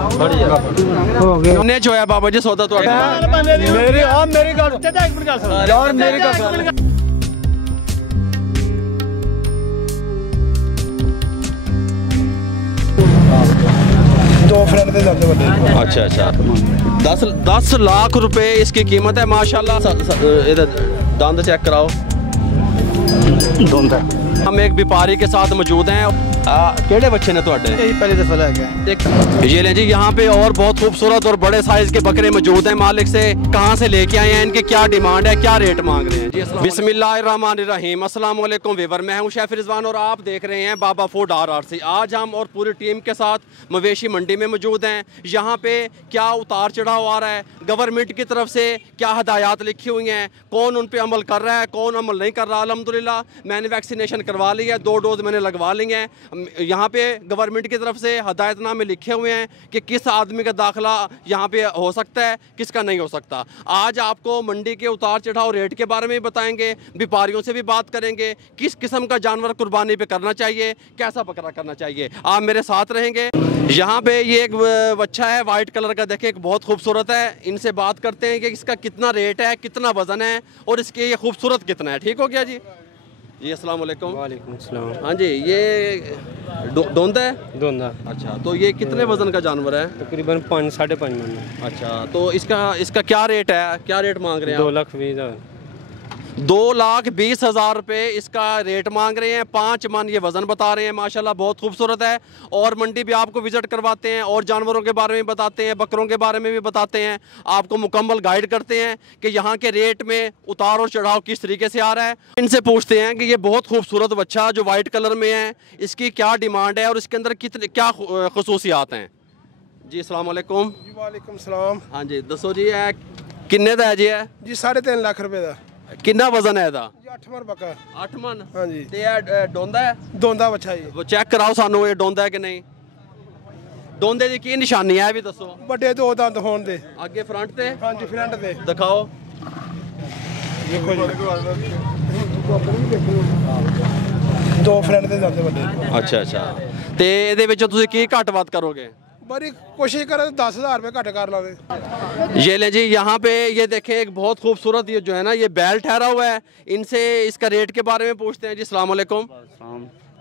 हो गए कितने च होया बाबा जी सौदा तो मेरी आप मेरी गल यार मेरी गल दो फ्रेंड दे जाते बड़े अच्छा अच्छा 10 लाख रुपए इसकी कीमत है माशाल्लाह। दांद चेक कराओ। हम एक व्यापारी के साथ मौजूद हैं। केड़े बच्चे ने तुहाडे? यही पहली दफा लगे। ये लें जी, यहाँ पे और बहुत खूबसूरत और बड़े साइज के बकरे मौजूद हैं। मालिक से कहाँ से लेके आए हैं, इनकी क्या डिमांड है, क्या रेट मांग रहे हैं जी? बिस्मिल्लाहिर्रहमानिर्रहीम। अस्सलाम वालेकुम वीवर, मैं हूँ शेफ रिजवान और आप देख रहे हैं बाबा फूड RRC। आज हम और पूरी टीम के साथ मवेशी मंडी में मौजूद हैं। यहाँ पे क्या उतार चढ़ाव आ रहा है, गवर्नमेंट की तरफ से क्या हदायत लिखी हुई हैं, कौन उन पर अमल कर रहा है, कौन अमल नहीं कर रहा। अल्हम्दुलिल्लाह मैंने वैक्सीनेशन करवा ली है, 2 डोज मैंने लगवा ली हैं। यहाँ पे गवर्नमेंट की तरफ से हदायतनामे लिखे हुए हैं कि किस आदमी का दाखिला यहाँ पे हो सकता है, किसका नहीं हो सकता। आज आपको मंडी के उतार चढ़ाव रेट के बारे में भी बताएंगे, व्यापारियों से भी बात करेंगे, किस किस्म का जानवर कुर्बानी पे करना चाहिए, कैसा बकरा करना चाहिए। आप मेरे साथ रहेंगे। यहाँ पे ये एक बच्चा है वाइट कलर का, देखिए बहुत खूबसूरत है। इनसे बात करते हैं कि इसका कितना रेट है, कितना वजन है और इसके ये खूबसूरत कितना है। ठीक हो गया जी? जी अस्सलाम वालेकुम। वालेकुम सलाम। हाँ जी, ये दोंदा है? दोंदा। अच्छा, तो ये कितने वजन का जानवर है? तकरीबन 5 साढ़े 5 मन। अच्छा, तो इसका क्या रेट है, क्या रेट मांग रहे हैं? 2,20,000। 2,20,000 रुपये इसका रेट मांग रहे हैं। 5 मन ये वज़न बता रहे हैं। माशाल्लाह बहुत खूबसूरत है। और मंडी भी आपको विज़िट करवाते हैं और जानवरों के बारे में बताते हैं, बकरों के बारे में भी बताते हैं, आपको मुकम्मल गाइड करते हैं कि यहाँ के रेट में उतार और चढ़ाव किस तरीके से आ रहा है। इनसे पूछते हैं कि ये बहुत खूबसूरत बच्चा जो वाइट कलर में है, इसकी क्या डिमांड है और इसके अंदर क्या खसूसियात हैं जी? अस्सलाम वालेकुम। जी वालेकुम सलाम। हाँ जी, दसो जी, किन्ने दा है जी? है जी 3.5 लाख रुपए का। कितना वजन है ਇਹਦਾ? 8 मन बका। 8 मन। हाँ जी। ਤੇ ਇਹ ਡੋਂਦਾ ਹੈ? दोंदा बच्चा जी। वो चेक कराओ सानू, ये डोंदा है कि नहीं। डोंदे ਦੀ ਕੀ ਨਿਸ਼ਾਨੀ ਹੈ ਇਹ ਵੀ ਦੱਸੋ। बड़े 2 दंद होने दे। ਅੱਗੇ ਫਰੰਟ ਤੇ हाँ जी फ्रंट दे ਦਿਖਾਓ। देखो जी 2 फ्रंट दे जाते बड़े। ਅੱਛਾ ਅੱਛਾ, ਤੇ ਇਹਦੇ ਵਿੱਚੋਂ ਤੁਸੀਂ ਕੀ ਘੱਟ ਵੱਧ ਕਰੋਗੇ? बड़ी कोशिश करे तो 10,000 रुपए घट कर लावे। ये ले जी, यहाँ पे ये देखें एक बहुत खूबसूरत ये जो है ना ये बैल ठहरा हुआ है। इनसे इसका रेट के बारे में पूछते हैं जी। अस्सलाम वालेकुम।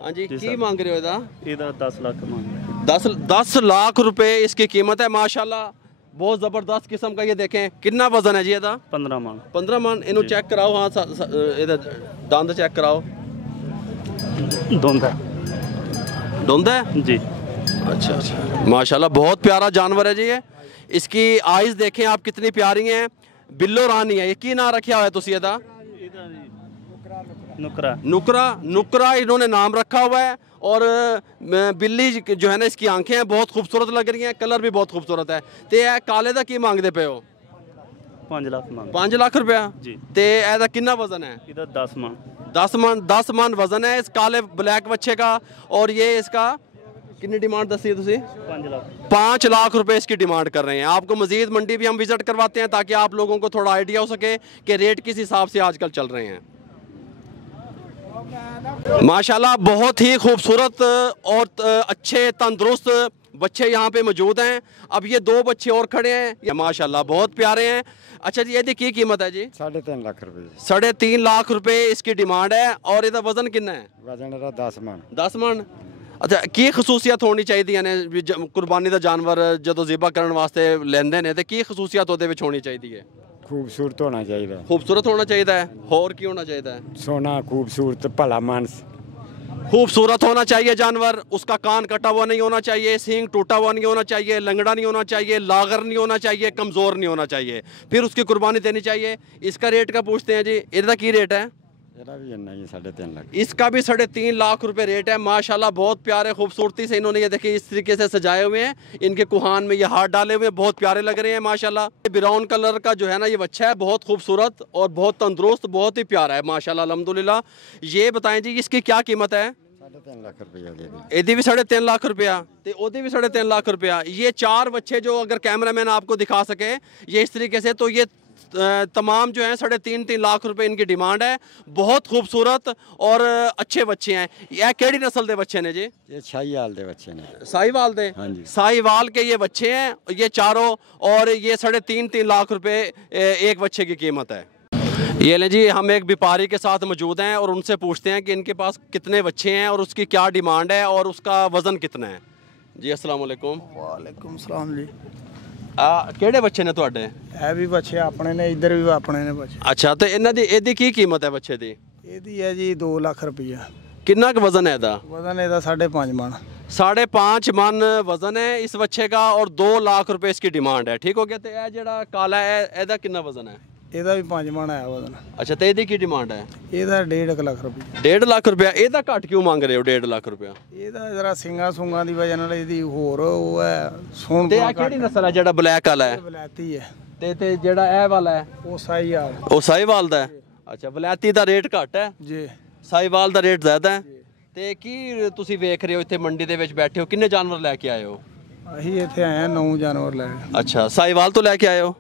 हाँ जी, की मांग रहे हो? ਇਹਦਾ 10 ਲੱਖ ਮੰਗ। 10 लाख रुपए इसकी कीमत है। माशाल्लाह बहुत ज़बरदस्त किस्म का। ये देखें कितना वजन है जी ਇਹਦਾ? 15 मन। 15 मन। इन्हों चेक कराओ। हाँ, दंद चेक कराओ। दोंदा। डोंदा है जी। अच्छा अच्छा, माशाल्लाह बहुत प्यारा जानवर है जी ये। इसकी आइज़ देखें आप कितनी प्यारी हैं। बिल्लो रानी है। ये की ना रखा हुआ है तुसी ਇਹਦਾ? नुकरा। नुकरा। नुकरा इन्होंने नाम रखा हुआ है। और बिल्ली जो है ना इसकी आंखें हैं बहुत खूबसूरत लग रही हैं, कलर भी बहुत खूबसूरत है। तो यह काले का की मांगते पे हो? 5 लाख मंग। 5 लाख रुपया जी। तो ਇਹਦਾ कितना वजन है? ਇਹਦਾ 10 मन। 10 मन वजन है इस काले ब्लैक बच्चे का। और ये इसका कितनी डिमांड दसी है तुसी? 5 लाख। 5 लाख रुपए इसकी डिमांड कर रहे हैं। आपको मजीद मंडी भी हम विजिट करवाते हैं ताकि आप लोगों को थोड़ा आइडिया हो सके कि रेट किस हिसाब से आजकल चल रहे हैं। माशाल्लाह बहुत ही खूबसूरत और अच्छे तंदुरुस्त बच्चे यहाँ पे मौजूद हैं। अब ये 2 बच्चे और खड़े हैं, ये माशाल्लाह बहुत प्यारे हैं। अच्छा जी, ये की कीमत है जी? 3.5 लाख रुपए। 3.5 लाख रुपए इसकी डिमांड है। और इसका वजन कितना है? वजन 10 मन। 10 मन। अच्छा, की खसूसियत होनी चाहिए ने कुर्बानी का जानवर जो ज़िबा करने वास्ते लेंदे ने, तो की खसूसियत ਉਹਦੇ ਵਿੱਚ होनी चाहिए? खूबसूरत होना चाहिए। खूबसूरत होना चाहिए है। और की होना चाहिए है? सोना खूबसूरत भला मानस। खूबसूरत होना चाहिए जानवर। उसका कान कटा हुआ नहीं होना चाहिए, सींग टूटा हुआ नहीं होना चाहिए, लंगड़ा नहीं होना चाहिए, लागर नहीं होना चाहिए, कमज़ोर नहीं होना चाहिए, फिर उसकी कुर्बानी देनी चाहिए। इसका रेट का पूछते हैं जी, इसका की रेट है? भी 3.5 लाख। इसका भी 3.5 लाख रुपए रेट है। माशाल्लाह बहुत प्यारे खूबसूरती से इन्होंने ये देखिए इस तरीके से सजाए हुए हैं। इनके कुहान में ये हाथ डाले हुए हैं, बहुत प्यारे लग रहे हैं माशाल्लाह। ब्राउन कलर का जो है ना ये बच्चा है, बहुत खूबसूरत और बहुत तंदुरुस्त, बहुत ही प्यारा है माशाल्लाह अल्हम्दुलिल्लाह। ये बताएं जी इसकी क्या कीमत है? 3.5 लाख रुपया। ਇਹਦੀ भी 3.5 लाख रुपया तो ਉਹਦੀ भी 3.5 लाख रुपया। ये 4 बच्चे जो अगर कैमरामैन आपको दिखा सके ये इस तरीके से, तो ये तमाम जो हैं 3.5 लाख रुपए इनकी डिमांड है। बहुत खूबसूरत और अच्छे बच्चे हैं। यह केड़ी नस्ल के बच्चे ने जी? ये शाहीवाल दे बच्चे ने। साहिवाल दे? हाँ जी। साहिवाल के ये बच्चे हैं, ये चारों, और ये 3.5 लाख रुपए एक बच्चे की कीमत है। ये लें जी, हम एक व्यापारी के साथ मौजूद हैं और उनसे पूछते हैं कि इनके पास कितने बच्चे हैं और उसकी क्या डिमांड है और उसका वज़न कितना है। जी अस्सलाम वालेकुम। वालेकुम सलाम जी। ਕਿਹੜੇ ਬੱਚੇ ਨੇ ਤੁਹਾਡੇ? ਇਹ ਵੀ ਬੱਚੇ ਆਪਣੇ ਨੇ, ਇੱਧਰ ਵੀ ਆਪਣੇ ਨੇ ਬੱਚੇ। ਅੱਛਾ, ਤੇ ਇਹਨਾਂ ਦੀ ਇਹਦੀ ਕੀ ਕੀਮਤ ਹੈ ਬੱਚੇ ਦੀ? ਇਹਦੀ ਹੈ ਜੀ 2 ਲੱਖ ਰੁਪਈਆ। ਕਿੰਨਾ ਕੁ ਵਜ਼ਨ ਹੈ ਇਹਦਾ? वजन ਇਹਦਾ 5.5 मन। 5.5 मन वजन है इस बच्चे का और 2 लाख रुपए इसकी डिमांड है। ठीक हो गया। तो यह ਜਿਹੜਾ ਕਾਲਾ ਹੈ ਇਹਦਾ ਕਿੰਨਾ ਵਜ਼ਨ ਹੈ? ਇਹਦਾ ਵੀ 5 मन ਹੈ ਵਜ਼ਨ। ਅੱਛਾ, ਤੇ ਇਹਦੀ ਕੀ ਡਿਮਾਂਡ ਹੈ? ਇਹਦਾ 1.5 ਲੱਖ ਰੁਪਈਆ। 1.5 ਲੱਖ ਰੁਪਇਆ? ਇਹਦਾ ਘੱਟ ਕਿਉਂ ਮੰਗ ਰਹੇ ਹੋ 1.5 ਲੱਖ ਰੁਪਇਆ? ਇਹਦਾ ਜਰਾ ਸਿੰਗਾ ਸੁੰਗਾ ਦੀ ਵਜ੍ਹਾ ਨਾਲ ਇਹਦੀ ਹੋਰ ਉਹ ਹੈ ਸੁਣ। ਤੇ ਇਹ ਕਿਹੜੀ ਨਸਲ ਹੈ ਜਿਹੜਾ ਬਲੈਕ ਵਾਲਾ ਹੈ? ਵਲੈਤੀ ਹੈ। ਤੇ ਜਿਹੜਾ ਇਹ ਵਾਲਾ ਹੈ ਉਹ ਸਾਹੀਵਾਲ। ਉਹ ਸਾਹੀਵਾਲ ਦਾ ਹੈ। ਅੱਛਾ, ਵਲੈਤੀ ਦਾ ਰੇਟ ਘੱਟ ਹੈ ਜੀ, ਸਾਹੀਵਾਲ ਦਾ ਰੇਟ ਜ਼ਿਆਦਾ ਹੈ। ਤੇ ਕੀ ਤੁਸੀਂ ਵੇਖ ਰਹੇ ਹੋ ਇੱਥੇ ਮੰਡੀ ਦੇ ਵਿੱਚ ਬੈਠੇ ਹੋ, ਕਿੰਨੇ ਜਾਨਵਰ ਲੈ ਕੇ ਆਏ ਹੋ? ਅਸੀਂ ਇੱਥੇ ਆਏ ਹਾਂ 9 ਜਾਨਵਰ ਲੈ ਕੇ। ਅੱਛਾ, ਸਾਹੀਵਾਲ ਤੋਂ ਲੈ ਕੇ ਆਏ ਹੋ?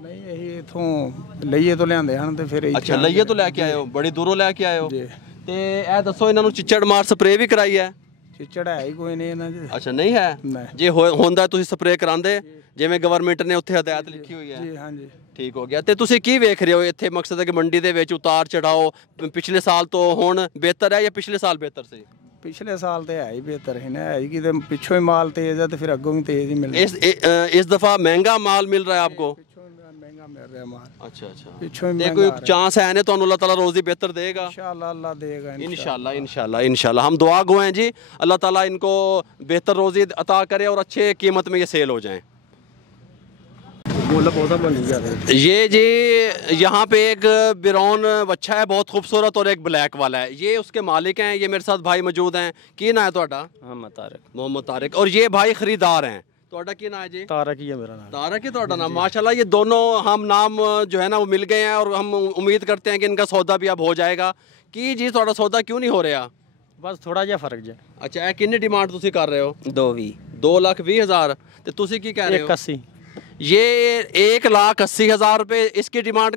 ਨਹੀਂ, ਅਸੀਂ ਇਥੋਂ ਲਈਏ ਤੋਂ ਲਿਆਂਦੇ ਹਨ ਤੇ ਫਿਰ ਇੱਥੇ। ਅੱਛਾ, ਲਈਏ ਤੋਂ ਲੈ ਕੇ ਆਏ ਹੋ, ਬੜੀ ਦੂਰੋਂ ਲੈ ਕੇ ਆਏ ਹੋ। ਜੀ। ਤੇ ਇਹ ਦੱਸੋ, ਇਹਨਾਂ ਨੂੰ ਚਿੱਚੜ ਮਾਰ ਸਪਰੇਅ ਵੀ ਕਰਾਈ ਹੈ? ਚਿੱਚੜ ਹੈ ਹੀ ਕੋਈ ਨਹੀਂ ਇਹਨਾਂ 'ਚ। ਅੱਛਾ, ਨਹੀਂ ਹੈ? ਨਹੀਂ। ਜੇ ਹੁੰਦਾ ਤੁਸੀਂ ਸਪਰੇਅ ਕਰਾਉਂਦੇ ਜਿਵੇਂ ਗਵਰਨਮੈਂਟ ਨੇ ਉੱਥੇ ਹਦਾਇਤ ਲਿਖੀ ਹੋਈ ਹੈ? ਜੀ ਹਾਂਜੀ। ਠੀਕ ਹੋ ਗਿਆ। ਤੇ ਤੁਸੀਂ ਕੀ ਵੇਖ ਰਹੇ ਹੋ ਇੱਥੇ? ਮਕਸਦ ਹੈ ਕਿ ਮੰਡੀ ਦੇ ਵਿੱਚ ਉਤਾਰ ਚੜਾਓ ਪਿਛਲੇ ਸਾਲ ਤੋਂ ਹੁਣ ਬਿਹਤਰ ਹੈ ਜਾਂ ਪਿਛਲੇ ਸਾਲ ਬਿਹਤਰ ਸੀ? ਪਿਛਲੇ ਸਾਲ ਤੇ ਹੈ ਹੀ ਬਿਹਤਰ ਹੀ ਨਾ, ਹੈ ਹੀ ਕਿਤੇ ਪਿੱਛੋਂ ਹੀ ਮਾਲ ਤੇਜ਼ ਹੈ ਤੇ ਫਿਰ ਅੱਗੋਂ ਵੀ ਤੇਜ਼ ਹੀ ਮਿਲਦਾ। इस दफा महंगा माल मिल रहा है आपको? ਮਹਿੰਗਾ ਮਿਲ ਰਿਹਾ ਮਾਲ। अच्छा अच्छा। ਪਿੱਛੋਂ ਹੀ ਤੇ ਮਹਿੰਗਾ ਕੋਈ ਚਾਂਸ है ने तो अल्लाह ताला रोजी बेहतर देगा इंशाल्लाह। अल्लाह देगा इंशाल्लाह इंशाल्लाह इंशाल्लाह। हम दुआ गो हैं जी, अल्लाह ताला इनको बेहतर रोजी अता करे और अच्छे कीमत में ये सेल हो जाएं। ये जी यहाँ पे एक बिरौन बच्चा है बहुत खूबसूरत और एक ब्लैक वाला है। ये उसके मालिक हैं। ये मेरे साथ भाई मौजूद हैं। की ना है ਤੁਹਾਡਾ? मोहम्मद तारिक। और ये भाई खरीदार हैं। ਤੁਹਾਡਾ ਕੀ नाम है जी? तारक ही है मेरा नाम। तारक है ਤੁਹਾਡਾ नाम? माशाल्लाह, ये दोनों हम नाम जो है ना वो मिल गए हैं और हम उम्मीद करते हैं कि इनका सौदा भी अब हो जाएगा। की जी ਤੁਹਾਡਾ ਸੌਦਾ क्यों नहीं हो रहा? बस थोड़ा ਜਿਹਾ ਫਰਕ ਜੇ। ਅੱਛਾ, ਇਹ ਕਿੰਨੀ ਡਿਮਾਂਡ ਤੁਸੀਂ ਕਰ ਰਹੇ ਹੋ? 2,20,000। ਤੇ ਤੁਸੀਂ ਕੀ ਕਹਿ ਰਹੇ ਹੋ? 81। ये 1,80,000 रुपये इसकी डिमांड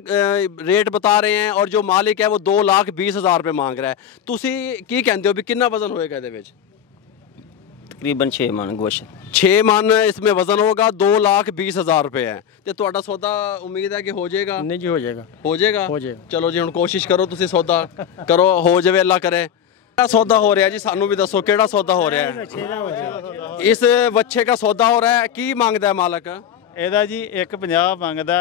रेट बता रहे हैं और जो मालिक है वो 2,20,000 रुपये मांग रहा है। तुसी की कहते हो भी कितना वजन होएगा ਇਹਦੇ ਵਿੱਚ? तकरीबन 6 मन गोश्त। 6 मन इसमें वजन होगा। 2,20,000 रुपये है। ਤੇ ਤੁਹਾਡਾ ਸੌਦਾ ਉਮੀਦ ਹੈ ਕਿ ਹੋ ਜਾਏਗਾ? नहीं जी, हो जाएगा। ਹੋ ਜਾਏਗਾ। ਹੋ ਜਾਏਗਾ। ਚਲੋ ਜੀ, ਹੁਣ ਕੋਸ਼ਿਸ਼ ਕਰੋ, ਤੁਸੀਂ ਸੌਦਾ ਕਰੋ, ਹੋ ਜਾਵੇ, ਅੱਲਾ ਕਰੇ। ਕਿਹੜਾ ਸੌਦਾ ਹੋ ਰਿਹਾ ਜੀ? ਸਾਨੂੰ ਵੀ ਦੱਸੋ ਕਿਹੜਾ ਸੌਦਾ ਹੋ ਰਿਹਾ ਹੈ? ਇਸ ਬੱਚੇ ਦਾ ਸੌਦਾ ਹੋ ਰਿਹਾ ਹੈ। ਕੀ ਮੰਗਦਾ ਹੈ ਮਾਲਕ? ਇਹਦਾ ਜੀ 150 ਮੰਗਦਾ,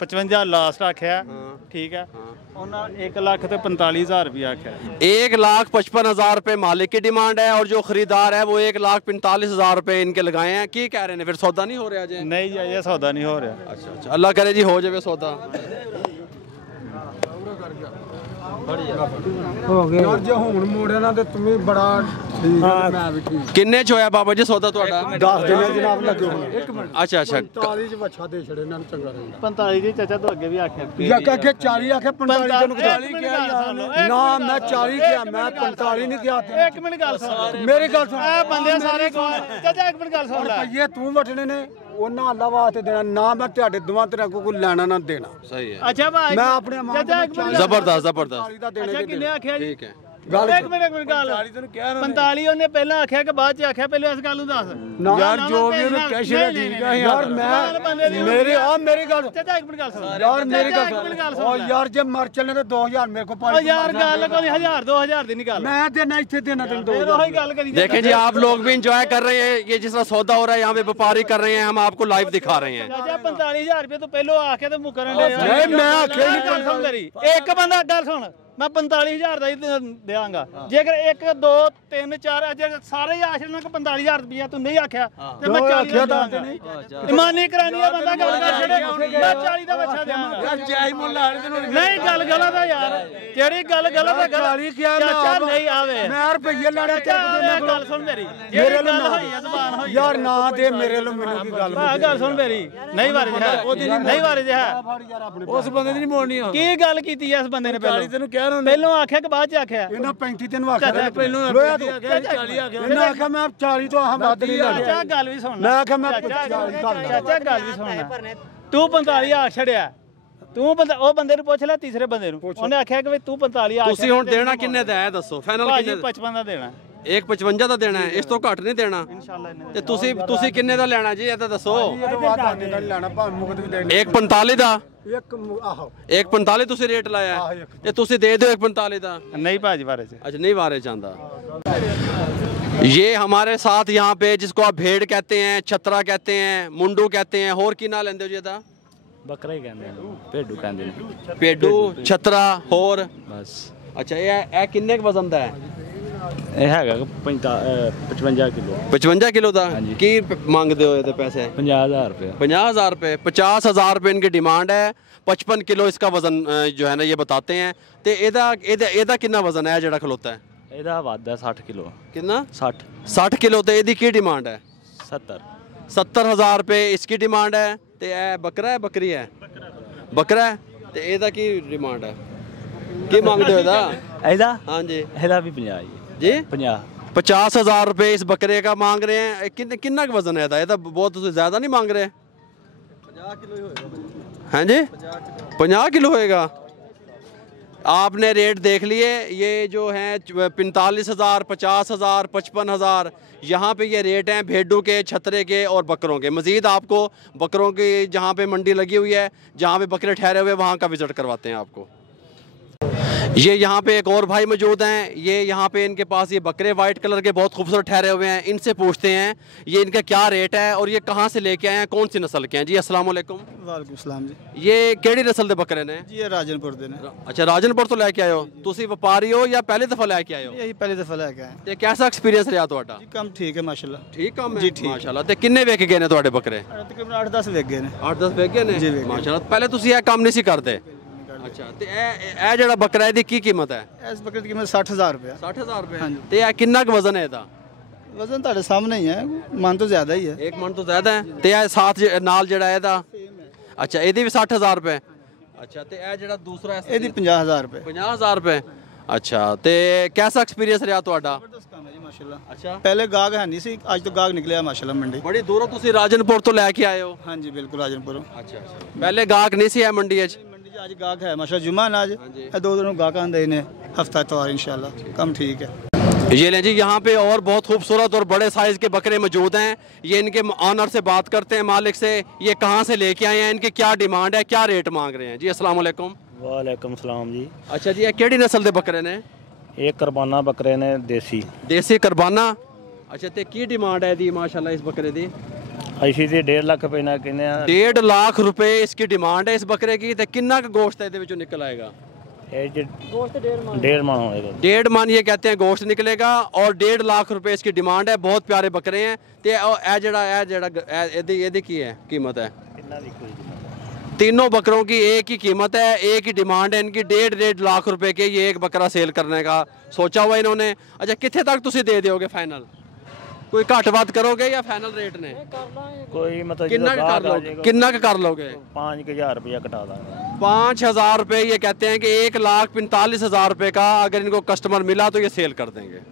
55 ਲਾਸਟ ਆਖਿਆ। ਠੀਕ ਹੈ। ਉਹਨਾਂ 1,45,000 रुपया आख्या। 1,55,000 रुपये मालिक की डिमांड है और जो खरीदार है वो 1,45,000 रुपये इनके लगाए हैं। की कह रहे हैं? फिर सौदा नहीं हो रहा जी? नहीं जी, ये सौदा नहीं हो रहा। अच्छा अच्छा, अल्लाह करे जी हो जाए सौदा। हो गया जे ਹੁਣ ਮੋੜਿਆ ਨਾ ਤੇ ਤੁਮੀ ਬੜਾ ਠੀਕ ਹੈ, ਮੈਂ ਵੀ ਠੀਕ। ਕਿੰਨੇ ਚ ਹੋਇਆ ਬਾਬਾ ਜੀ ਸੌਦਾ ਤੁਹਾਡਾ? 10 ਦਿਨ ਜਨਾਬ ਲੱਗੇ ਹੋਣੇ। ਇੱਕ ਮਿੰਟ। ਅੱਛਾ ਅੱਛਾ। 45 ਚ ਬੱਚਾ ਦੇ ਛੜੇ ਇਹਨਾਂ ਨੂੰ ਚੰਗਾ ਰਹਿੰਦਾ। 45 ਜੀ ਚਾਚਾ ਤੋਂ ਅੱਗੇ ਵੀ ਆਖਿਆ। ਜਾਂ ਕਿ 40 ਆਖਿਆ 45 ਤੈਨੂੰ 40 ਕਿਹਾ ਯਾਰ ਨਾ, ਮੈਂ 40 ਕਿਹਾ, ਮੈਂ 45 ਨਹੀਂ ਕਿਹਾ। ਇੱਕ ਮਿੰਟ ਗੱਲ ਸੁਣ ਮੇਰੀ ਗੱਲ ਸੁਣ। ਇਹ ਬੰਦੇ ਸਾਰੇ ਕੋਲ ਚਾਚਾ ਇੱਕ ਮਿੰਟ ਗੱਲ ਸੁਣ ਲੈ। ਰੁਪਈਏ ਤੂੰ ਵਟਣੇ ਨੇ, ਉਹਨਾਂ ਅੱਲਾ ਵਾਸਤੇ ਦੇਣਾ ਨਾ, ਮੈਂ ਤੁਹਾਡੇ ਦੋਵਾਂ ਤਰ੍ਹਾਂ ਕੋਈ ਲੈਣਾ ਨਾ ਦੇਣਾ। सही है। ਅੱਛਾ ਭਾਈ, ਮੈਂ ਆਪਣੇ ਮਾਂ ਚਾਚਾ ਇੱਕ ਮਿੰਟ। जबरदस्त जबरदस्त। 40 ਦਾ ਦੇਣੇ ਅੱਛਾ, ਕਿੰਨੇ ਆਖਿਆ ਜੀ? ठीक है। ਇੱਕ ਮਿੰਟ ਗੱਲ। 45 ਉਹਨੇ ਪਹਿਲਾਂ ਆਖਿਆ ਕਿ ਬਾਅਦ ਚ ਆਖਿਆ? ਪਹਿਲੇ ਇਸ ਗੱਲ ਨੂੰ ਦੱਸ ਯਾਰ, ਜੋ ਵੀ ਉਹਨੂੰ ਕੈਸ਼ ਹੈ ਠੀਕ ਹੈ ਯਾਰ। ਮੈਂ ਮੇਰੇ ਮੇਰੀ ਗੱਲ ਚਾਚਾ ਇੱਕ ਮਿੰਟ ਗੱਲ ਸੁਣ ਯਾਰ, ਮੇਰੀ ਚਾਚਾ ਇੱਕ ਮਿੰਟ ਗੱਲ ਗੱਲ ਓ ਸੁਣ ਯਾਰ, ਜੇ ਮਰ ਚੱਲੇ ਤੇ 2,000 ਮੇਰੇ ਕੋਲ ਓ ਯਾਰ ਗੱਲ ਕੋਈ 1000 2000 ਦੀ ਨਹੀਂ ਗੱਲ। ਮੈਂ ਦੇਣਾ ਇੱਥੇ ਦੇਣਾ ਤੈਨੂੰ ਫਿਰ 2,000। ਉਹੀ ਗੱਲ ਕਰੀ। देखें जी, आप लोग भी इंजॉय कर रहे हैं। ये जिस तरह सौदा हो रहा है यहाँ पे व्यापारी कर रहे हैं, हम आपको लाइव दिखा रहे हैं। ਚਾਚਾ 45,000 ਰੁਪਏ ਤੋਂ ਪਹਿਲਾਂ ਆਖਿਆ ਤੇ ਮੁਕਰਨ ਦੇ। ਨਹੀਂ, ਮੈਂ ਆਖਿਆ ਨਹੀਂ ਗੱਲ ਸੁਣ ਮੇਰੀ। ਇੱਕ ਬੰਦਾ ਗੱਲ ਸੁਣ, ਮੈਂ 45,000 ਦਾ ਹੀ ਦੇਵਾਂਗਾ। ਜੇਕਰ 1 2 3 4 ਅਜੇ ਸਾਰੇ ਹੀ ਆਸ਼ਰ ਨਾਲ 45,000 ਰੁਪਇਆ ਤੂੰ ਨਹੀਂ ਆਖਿਆ ਤੇ ਮੈਂ 40 ਦਾ ਦੇਵਾਂਗਾ। ਇਮਾਨੀ ਕਰਾਨੀ ਆ ਬੰਦਾ ਗੱਲ ਕਰ ਛੱਡੇ। ਮੈਂ 40 ਦਾ ਬੱਚਾ ਦੇਵਾਂਗਾ। ਯਾਰ ਜਾਈ ਮੁੱਲ ਆਲੇ ਤੈਨੂੰ ਨਹੀਂ, ਗੱਲ ਗਲਤ ਹੈ ਯਾਰ। ਜਿਹੜੀ ਗੱਲ ਗਲਤ ਹੈ 40 ਕਿਹਾ ਨਾ। ਚਾਚਾ ਨਹੀਂ ਆਵੇ। ਮੈਂ ਰੁਪਈਏ ਲੈਣੇ ਚਾਚਾ ਗੱਲ ਸੁਣ ਮੇਰੀ। ਜਿਹੜੀ ਗੱਲ ਹੋਈ ਹੈ ਜ਼ਬਾਨ ਹੋਈ ਯਾਰ ਨਾ ਦੇ ਮੇਰੇ ਲੋ, ਮੈਨੂੰ ਕੀ ਗੱਲ ਆ ਗੱਲ ਸੁਣ ਮੇਰੀ। ਨਹੀਂ ਵਾਰਿਜ ਹੈ, ਨਹੀਂ ਵਾਰਿਜ ਹੈ। ਉਸ ਬੰਦੇ ਦੀ ਨਹੀਂ ਮੋੜਨੀ। ਕੀ ਗੱਲ ਕੀਤੀ ਐ ਇਸ ਬੰਦੇ ਨੇ? ਪਹਿਲਾਂ ਤੈਨੂੰ ਕਹਿ ਰਿਹਾ ਪਹਿਲਾਂ ਆਖਿਆ ਕਿ ਬਾਅਦ ਚ ਆਖਿਆ? ਇਹਨਾਂ 35 ਤੈਨੂੰ ਆਖਿਆ ਪਹਿਲਾਂ 40 ਆਖਿਆ। ਇਹਨਾਂ ਆਖਿਆ ਮੈਂ 40 ਤੋਂ ਆਹ ਵੱਧ ਨਹੀਂ ਲੈਣਾ। ਚਾਚਾ ਗੱਲ ਵੀ ਸੁਣ। ਮੈਂ ਆਖਿਆ ਮੈਂ ਚਾਚਾ ਗੱਲ ਵੀ ਸੁਣ। ਤੂੰ 45 ਆਖ ਛੜਿਆ। ਤੂੰ ਬੰਦਾ ਉਹ ਬੰਦੇ ਨੂੰ ਪੁੱਛ ਲੈ ਤੀਸਰੇ ਬੰਦੇ ਨੂੰ ਉਹਨੇ ਆਖਿਆ ਕਿ ਵੀ ਤੂੰ 45 ਆ ਤੁਸੀਂ ਹੁਣ ਦੇਣਾ ਕਿੰਨੇ ਦਾ ਹੈ ਦੱਸੋ ਫਾਈਨਲ ਕਿੰਨੇ 55 ਦਾ ਦੇਣਾ 155 ਦਾ ਦੇਣਾ ਹੈ ਇਸ ਤੋਂ ਘੱਟ ਨਹੀਂ ਦੇਣਾ ਇਨਸ਼ਾਅੱਲਾ ਤੇ ਤੁਸੀਂ ਕਿੰਨੇ ਦਾ ਲੈਣਾ ਜੀ ਇਹ ਤਾਂ ਦੱਸੋ ਲੈਣਾ ਭਾਵੇਂ ਮੁਕਤ ਵੀ ਦੇ 145 ਦਾ ਇੱਕ ਆਹੋ 145 ਤੁਸੀਂ ਰੇਟ ਲਾਇਆ ਹੈ। ਤੇ ਤੁਸੀਂ ਦੇ ਦਿਓ 145 ਦਾ ਨਹੀਂ ਭਾਜੀ ਬਾਰੇ ਚ अच्छा नहीं वारे चांदा। ये हमारे साथ यहाँ पे जिसको आप भेड़ कहते हैं, छतरा कहते हैं, मुंडू कहते हैं, होर की ना लेंदे हो जी दा ਬੱਕਰਾ ਹੀ ਕਹਿੰਦੇ ਨੇ ਭੇਡੂ ਕਹਿੰਦੇ ਨੇ पेडू छतरा होर ਬਸ अच्छा ये किन्ने के वजन दा है ਇਹ ਹੈਗਾ 55 ਕਿਲੋ 55 किलो दा हाँ जी। की मांगते हो ये पैसे 50000 रुपये 50,000 रुपए 50,000 रुपए इनकी डिमांड है 55 किलो इसका वजन जो है ना ये बताते हैं तो एदा कितना वजन है जड़ा खलोता है ਇਹਦਾ ਵਾਧਾ 60 ਕਿਲੋ कितना 60 60 किलो तो एदी की डिमांड है 70 70,000 रुपए इसकी डिमांड है तो यह बकरा है बकरी है बकरा है तो एदा की डिमांड है की मांगते हो एदा ਇਹਦਾ हाँ जी ਇਹਦਾ ਵੀ 50 जी 50 50,000 रुपए इस बकरे का मांग रहे हैं कितना का वजन है ये तो बहुत ज़्यादा नहीं मांग रहे 50 किलो ही होएगा हैं जी 50 किलो होएगा आपने रेट देख लिए ये जो है 45,000 50,000 55,000 यहाँ पे ये रेट हैं भेड़ों के छतरे के और बकरों के मज़ीद आपको बकरों की जहाँ पे मंडी लगी हुई है जहाँ पे बकरे ठहरे हुए वहाँ का विज़िट करवाते हैं आपको ये यहाँ पे एक और भाई मौजूद हैं ये यहाँ पे इनके पास ये बकरे वाइट कलर के बहुत खूबसूरत ठहरे हुए हैं इनसे पूछते हैं ये इनका क्या रेट है और ये कहाँ से लेके आए हैं कौन सी नस्ल के हैं जी अस्सलाम वालेकुम वालेकुम सलाम जी ये केड़ी नस्ल के बकरे ने जी ये राजनपुर दे ने अच्छा राजनपुर तो लेके आए हो तुसी व्यापारी हो या पहली दफा लेके आए हो यही पहली दफा लेके आए ते कैसा एक्सपीरियंस रहा तुहाडा जी कम ठीक है माशाल्लाह ठीक काम है जी, ठीक। माशाल्लाह ते किन्ने वेच गए ने तुहाडे बकरे तकरीबन 8-10 वेच गए ने 8-10 वेच गए ने जी, वेच गए। माशाल्लाह पहले तुसी ये काम नहीं सी करदे अच्छा ते ए जेड़ा बकरा है दी की कीमत है इस बकरे की कीमत 60,000 रुपया 60,000 रुपए हाँ जी। ते ये कितना का वजन है इहदा वजन ਤੁਹਾਡੇ सामने ही है मन तो ज्यादा ही है एक मन तो ज्यादा है ते ये साथ नाल जेड़ा है दा अच्छा एदी भी 60,000 रुपए अच्छा ते ये जेड़ा दूसरा है ਇਹਦੀ 50,000 रुपए 50,000 रुपए अच्छा ते कैसा एक्सपीरियंस रहा तुहाडा जबरदस्त काम है जी माशाल्लाह अच्छा पहले गाहक है नहीं सी आज तो गाहक निकलिया माशाल्लाह मंडी बड़ी दूरों तुसी राजनपुर तो लेके आए हो हाँ जी बिल्कुल राजनपुर अच्छा पहले गाहक नहीं सी है मंडी च मंडी आज गाहक है माशाल्लाह जुम्मा ना आज दो दिनों गाहक आंदे ने हफ्ता तो इंशाल्लाह कम ठीक है ये लें जी यहाँ पे और बहुत खूबसूरत और बड़े साइज़ के बकरे मौजूद हैं ये इनके ऑनर से बात करते हैं मालिक से ये कहाँ से लेके आए हैं इनकी क्या डिमांड है क्या रेट मांग रहे हैं जी अस्सलाम वालेकुम ਵਾਲੇਕਮ ਸਲਾਮ ਜੀ अच्छा जी ये केड़ी नस्ल के बकरे ने ਇਹ ਕੁਰਬਾਨਾ ਬੱਕਰੇ ਨੇ ਦੇਸੀ देसी करबाना अच्छा ते की डिमांड है दी माशाल्लाह इस बकरे दी ਅਸੀਂ ਤੇ 1.5 ਲੱਖ ਰੁਪਏ ਨਾਲ ਕਹਿੰਦੇ ਆ 1.5 लाख रुपए इसकी डिमांड है इस बकरे की ते किन्ना का गोश्त है ਇਹਦੇ ਵਿੱਚੋਂ निकल आएगा ਇਹ ਚ ਗੋਸ਼ਤ 1.5 ਮਣ ਹੋਏਗਾ 1.5 मन ये कहते हैं गोश्त निकलेगा और 1.5 लाख रुपए इसकी डिमांड है बहुत प्यारे बकरे हैं ते ਇਹਦੀ की है कीमत है ਕਿੰਨਾ ਦੀ ਕੋਈ तीनों बकरों की एक ही कीमत है एक ही डिमांड है इनकी 1.5 लाख रुपए के ये एक बकरा सेल करने का सोचा हुआ इन्होंने अच्छा कितने तक तुसी दे दोगे फाइनल कोई घट बात करोगे या फाइनल रेट ने ਕੋਈ ਮਤਲਬ किन्ना का कर लोगे किन्ना का कर लोगे 5000 रुपया कटा ਦਾਂਗੇ 5,000 रुपए ये कहते हैं कि 1,45,000 रुपए का अगर इनको कस्टमर मिला तो ये सेल कर देंगे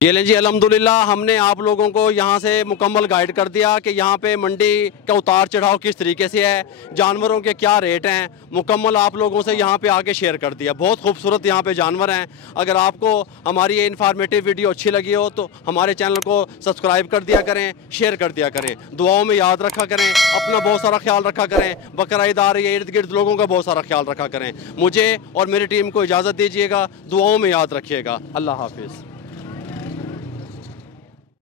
ये लें जी अल्हम्दुलिल्लाह हमने आप लोगों को यहाँ से मुकम्मल गाइड कर दिया कि यहाँ पे मंडी का उतार चढ़ाव किस तरीके से है जानवरों के क्या रेट हैं मुकम्मल आप लोगों से यहाँ पे आके शेयर कर दिया बहुत खूबसूरत यहाँ पे जानवर हैं अगर आपको हमारी ये इन्फॉर्मेटिव वीडियो अच्छी लगी हो तो हमारे चैनल को सब्सक्राइब कर दिया करें शेयर कर दिया करें दुआओं में याद रखा करें अपना बहुत सारा ख्याल रखा करें बकरा ईद आ रही है इर्द गिर्द लोगों का बहुत सारा ख्याल रखा करें मुझे और मेरी टीम को इजाज़त दीजिएगा दुआओं में याद रखिएगा अल्लाह हाफिज़।